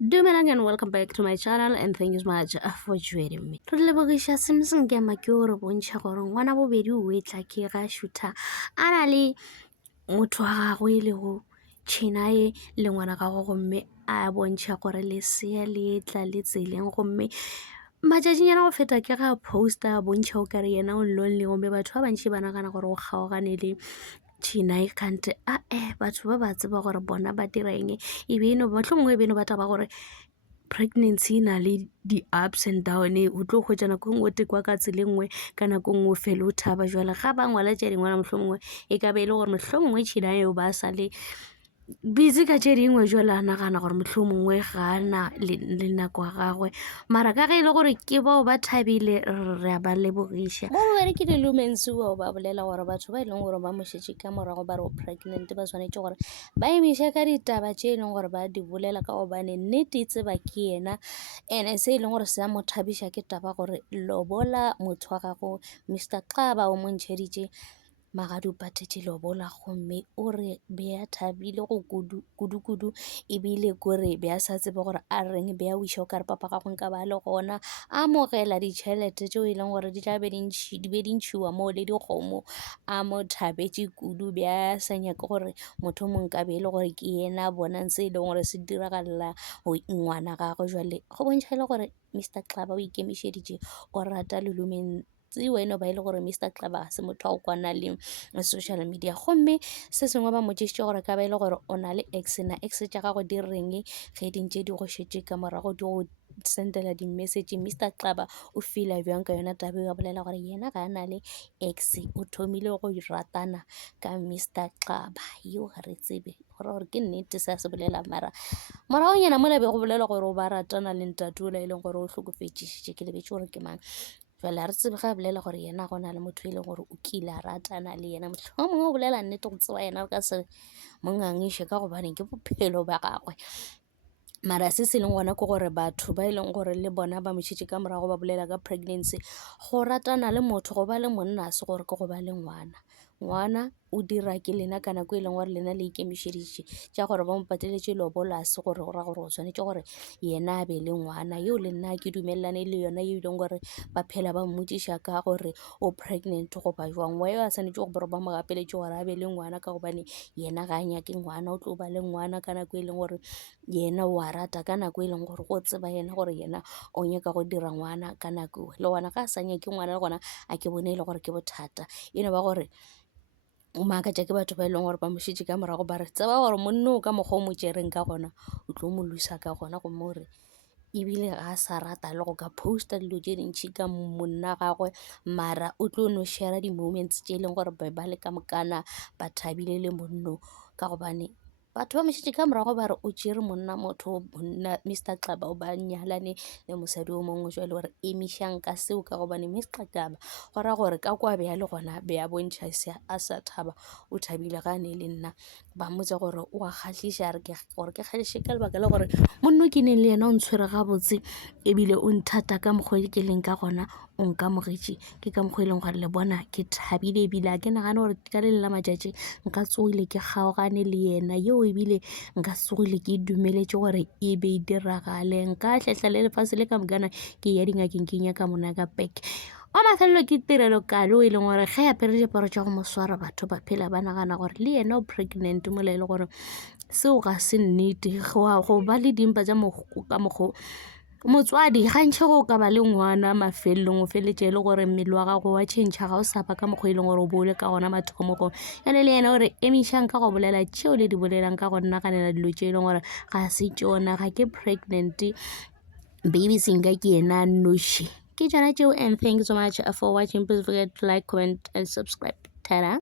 Dumelang and welcome back to my channel and thank you so much for joining me. Re lebogisha Simpson Game ke o re bontsha gore ngwana bobedi o etla ke ga shooter ana le motho wa gagwe le go tshina e le ngwana ga go gomme a bontsha gore le sea le etla le tseleng gomme matšatšinyana go feta ke ga poster bontsha o kare yena o lonely gomme batho ba bantši ba nagana gore o kgaogane le China kante batho ba ba tseba gore bona ba dira eng e be no mohlomongwe beno ba taba gore pregnancy na le di-ups and down o tlo go tsena go ngwe kwa ka tsele nngwe kana go ngwe fela o thaba jwale ga ba ngwala tše dingwe mohlomongwe e ka be e le gore mohlomongwe China eo ba sa le busy ka tše dingwe jwale a nagana gore mohlomongwe ga ana le nako ya gagwe mara ka ge e le gore ke bao ba thabile re ba lebogiša mo bobedi ke dilumensiwa ba bolela gore batho ba e leng gore ba mošetše ka morago ba re o pregnant ba tshwanetse gore ba emiša ka ditaba tše e leng gore ba di bolela ka gobane nnete e tseba ke ena ene se e leng gore se a mo thabiša ke taba gore lobola motho wa gago Mr. Xaba o mo ntšheditše magadi o patetše lobola gomme o re be a thabile go kudu ebile kore be a sa tsebe gore a reng be a wiša o kare papa ga go nka ba le gona amogela ditšhelete tšeo e leng gore di tla be di ntšhiwa mo le dikgomo a mo thabetše kudu be a sa nyake gore motho mongwe ka be e le gore ke yena bonang se e leng gore se diragalela go ngwana gagwe jwale go bontšha le gore Mr. Xaba o ikemišeditše o rata lelumeng wena ba ile gore Mr. Xaba ga se motho a o kwana le social media gomme se sengwe ba motšešitše gore ka ba ile gore o na le ex na ex tša gago di reng ge di ntše di go šetše ka morago di go sendela di-message Mr. Xaba o feela bjang ka yona tabe ya bolela gore yena ga a na le ex o thomile go ratana ka Mr. Xaba yo ga re tsebe gore ke nnete se a se bolela mara morago nyana mola be go bolela gore o ba ratana le ntate ola e leng gore o hlokofetšišitše ke lebetše gore ke mang jwale a re tsebe ga a bolela gore yena go na le motho e leng gore o kile a ratana le yena mohlomongwe o bolela nnete go tseba yena ka se mongangiše ka gobane ke bophelo ba gagwe mara se se leng gona ke gore batho ba e leng gore le bona ba mošitše ka morago ba bolela ka pregnancy go ratana le motho go ba le monna se gore ke go ba le ngwana o dira ke lena ka nako e leng gore lena le ikemišeditše tša gore ba mo pateletše lobola se gore o ra gore o tshwanetse gore yena a be le ngwana yo le nna ke dumelelane le yona yo e leng gore ba phela ba mmotšiša ka gore o pregnant goba jwang wa yo a tshwanetse gore ba mo gapeletše gore a be le ngwana ka gobane yena ga a nyake ngwana o tlo ba le ngwana ka nako e leng gore yena o a rata ka nako e leng gore go tseba yena gore yena o nyaka go dira ngwana ka nako le gona ga a sa nyake ngwana le gona a ke bone e le gore ke bothata e no ba gore o makatša ke batho ba e leng gore ba mošitše ka morago ba re tseba gore monno o ka mokgwa o mo tšereng ka gona o tlo mo lusa ka gona go more ebile ga a sa rata le go ka posta dilo tše dintšhi ka monna gagwe mara o tlo no share di-moments tše e leng gore ba le ka mokana ba thabile le monno ka gobane batho ba mošitše ka morago ba re o tšere monna motho monna Mr. Xaba o ba nyalane le mosadi o mongwe jwale gore emišang ka seo ka gobane Mr. Xaba go ra gore ka kwa be a le gona be a bontšha se a sa thaba o thabile ga ne le nna ba mmotsa gore o a kgahlisa gore ke kgahlise ka lebaka la gore monno ke neng le yena o ntshwere gabotse ebile o nthata ka mokgwa ke leng ka gona o nkamogetše ke ka mokgwa e leng gore le bona ke thabile ebile a ke nagane gore ka le la matšatši nka tsogile ke kgaogane le yena yo ebile nka tsogile ke dumeletše gore e be e diragale nka hlahla le lefase le ka mokana ke ya dingakeng ke nyaka mona ka pek o mafelelo ke tirelo kalo e leng gore ge apere diaparo tša go mo swara batho ba phela ba nagana gore le yena o pregnant mola e le gore seo ga se nnete go ba le dimpa tša ka mokgo motswadi gantšhe go ka ba le ngwana mafelelong o feletše e le gore mmele wa gago wa tšhentšha ga o sapa ka mokgwa e leng gore o bole ka gona mathomogong yane le yena gore emišang ka go bolela tšeo le di bolelang ka go naganela dilo tše e leng gore ga se tšona ga ke pregnant baby sinka ke yena noši ke tšona tšeo and thank you so much for watching. Please forget to like, comment and subscribe. Ta-da.